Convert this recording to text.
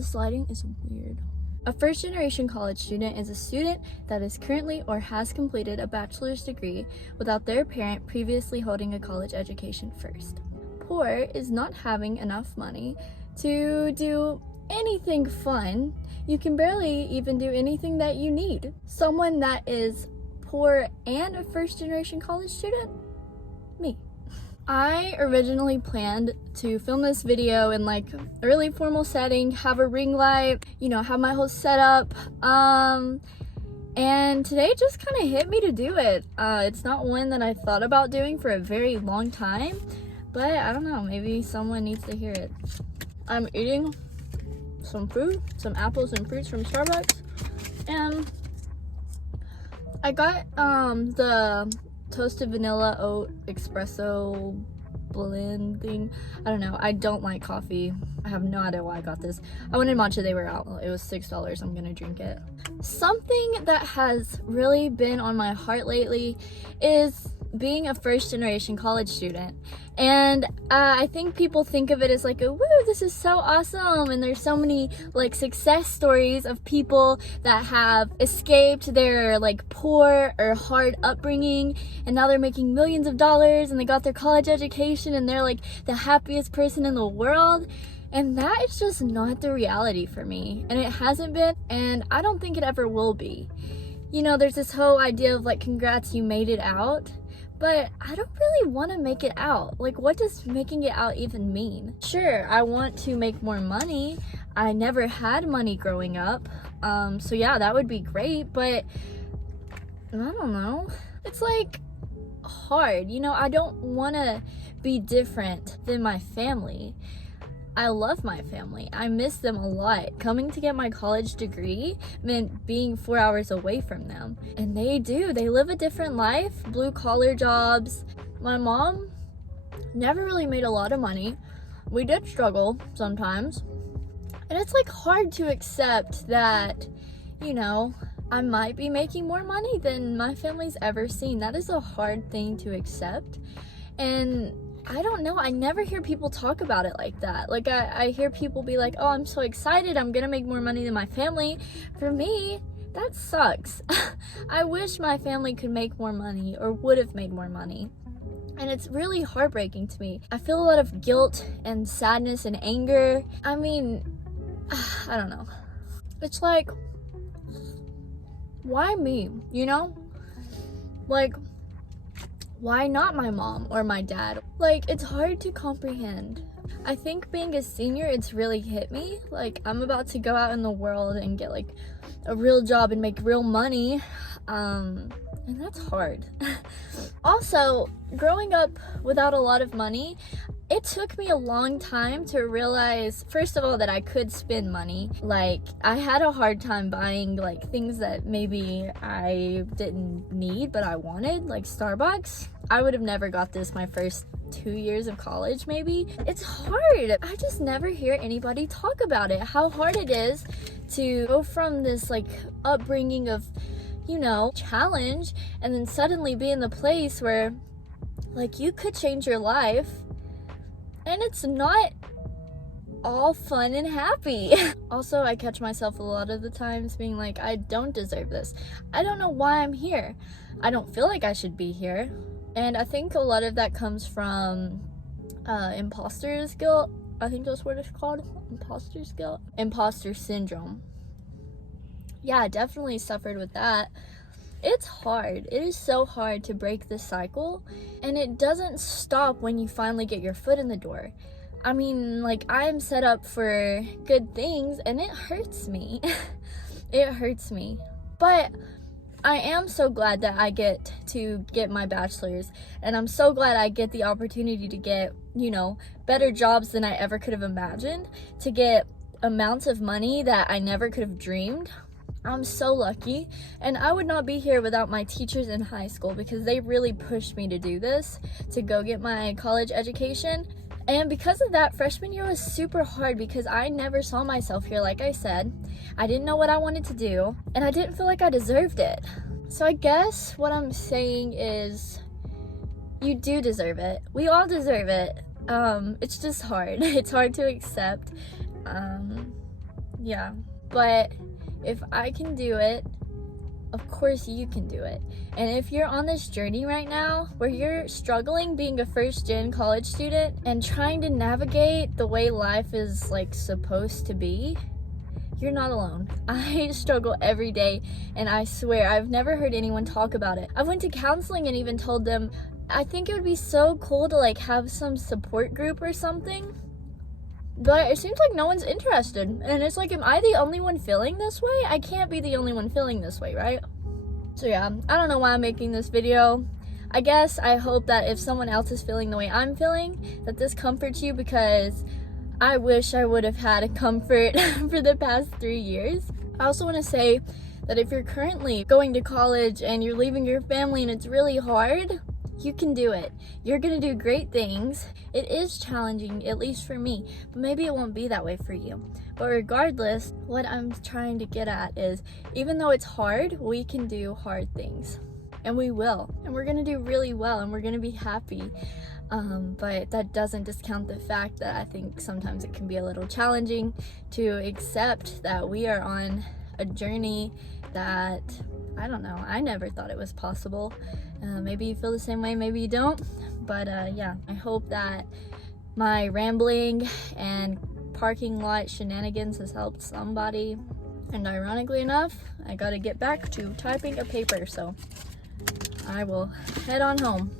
This lighting is weird. A first-generation college student is a student that is currently or has completed a bachelor's degree without their parent previously holding a college education first. Poor is not having enough money to do anything fun. You can barely even do anything that you need. Someone that is poor and a first-generation college student? Me. I originally planned to film this video in like a really formal setting, have a ring light, have my whole setup, and today just kind of hit me to do it. It's not one that I thought about doing for a very long time, but I don't know, maybe someone needs to hear it. I'm eating some food, some apples and fruits from Starbucks, and I got the toasted vanilla oat espresso blend thing. I don't know, I don't like coffee. I have no idea why I got this. I wanted matcha, they were out. It was $6. I'm gonna drink it. Something that has really been on my heart lately is being a first-generation college student, and I think people think of it as like, woo, this is so awesome, and there's so many like success stories of people that have escaped their like poor or hard upbringing, and now they're making millions of dollars, and they got their college education, and they're like the happiest person in the world. And that is just not the reality for me, and it hasn't been, and I don't think it ever will be. There's this whole idea of like, congrats, you made it out. But I don't really want to make it out. Like, what does making it out even mean? Sure, I want to make more money. I never had money growing up. So yeah, that would be great, but I don't know. It's like hard, I don't want to be different than my family. I love my family. I miss them a lot. Coming to get my college degree meant being 4 hours away from them. And they live a different life, blue collar jobs. My mom never really made a lot of money. We did struggle sometimes. And it's like hard to accept that, I might be making more money than my family's ever seen. That is a hard thing to accept. And I don't know, I never hear people talk about it like that. Like, I hear people be like, oh, I'm so excited, I'm gonna make more money than my family. For me, that sucks. I wish my family could make more money or would have made more money. And it's really heartbreaking to me. I feel a lot of guilt and sadness and anger. I mean, I don't know. It's like, why me, Like, why not my mom or my dad? Like, it's hard to comprehend. I think being a senior, it's really hit me. Like, I'm about to go out in the world and get like a real job and make real money. And that's hard. Also, growing up without a lot of money, it took me a long time to realize, first of all, that I could spend money. Like, I had a hard time buying like things that maybe I didn't need but I wanted, like Starbucks. I would have never got this my first 2 years of college, maybe. It's hard. I just never hear anybody talk about it, how hard it is to go from this like upbringing of, challenge, and then suddenly be in the place where like you could change your life. And it's not all fun and happy. Also, I catch myself a lot of the times being like, I don't deserve this. I don't know why I'm here. I don't feel like I should be here. And I think a lot of that comes from imposter's guilt. I think that's what it's called. Imposter's guilt. Imposter syndrome. Yeah, I definitely suffered with that. It's hard. It is so hard to break this cycle, and it doesn't stop when you finally get your foot in the door. I mean, like, I'm set up for good things, and it hurts me. It hurts me. But I am so glad that I get to get my bachelor's, and I'm so glad I get the opportunity to get, better jobs than I ever could have imagined, to get amounts of money that I never could have dreamed. I'm so lucky, and I would not be here without my teachers in high school, because they really pushed me to do this, to go get my college education. And because of that, freshman year was super hard because I never saw myself here. Like I said, I didn't know what I wanted to do, and I didn't feel like I deserved it. So I guess what I'm saying is, you do deserve it. We all deserve it. It's just hard. It's hard to accept. yeah. But if I can do it, of course you can do it. And if you're on this journey right now where you're struggling being a first-gen college student and trying to navigate the way life is like supposed to be, you're not alone. I struggle every day, and I swear I've never heard anyone talk about it. I went to counseling and even told them I think it would be so cool to like have some support group or something, but it seems like no one's interested. And it's like, am I the only one feeling this way? I can't be the only one feeling this way, right? So yeah, I don't know why I'm making this video. I guess I hope that if someone else is feeling the way I'm feeling, that this comforts you, because I wish I would have had a comfort for the past 3 years. I also want to say that if you're currently going to college and you're leaving your family and it's really hard, you can do it. You're gonna do great things. It is challenging, at least for me, but maybe it won't be that way for you. But regardless, what I'm trying to get at is, even though it's hard, we can do hard things. And we will. And we're gonna do really well, and we're gonna be happy. But that doesn't discount the fact that I think sometimes it can be a little challenging to accept that we are on a journey that, I don't know, I never thought it was possible. Maybe you feel the same way, maybe you don't. But yeah, I hope that my rambling and parking lot shenanigans has helped somebody. And ironically enough, I gotta get back to typing a paper, so I will head on home.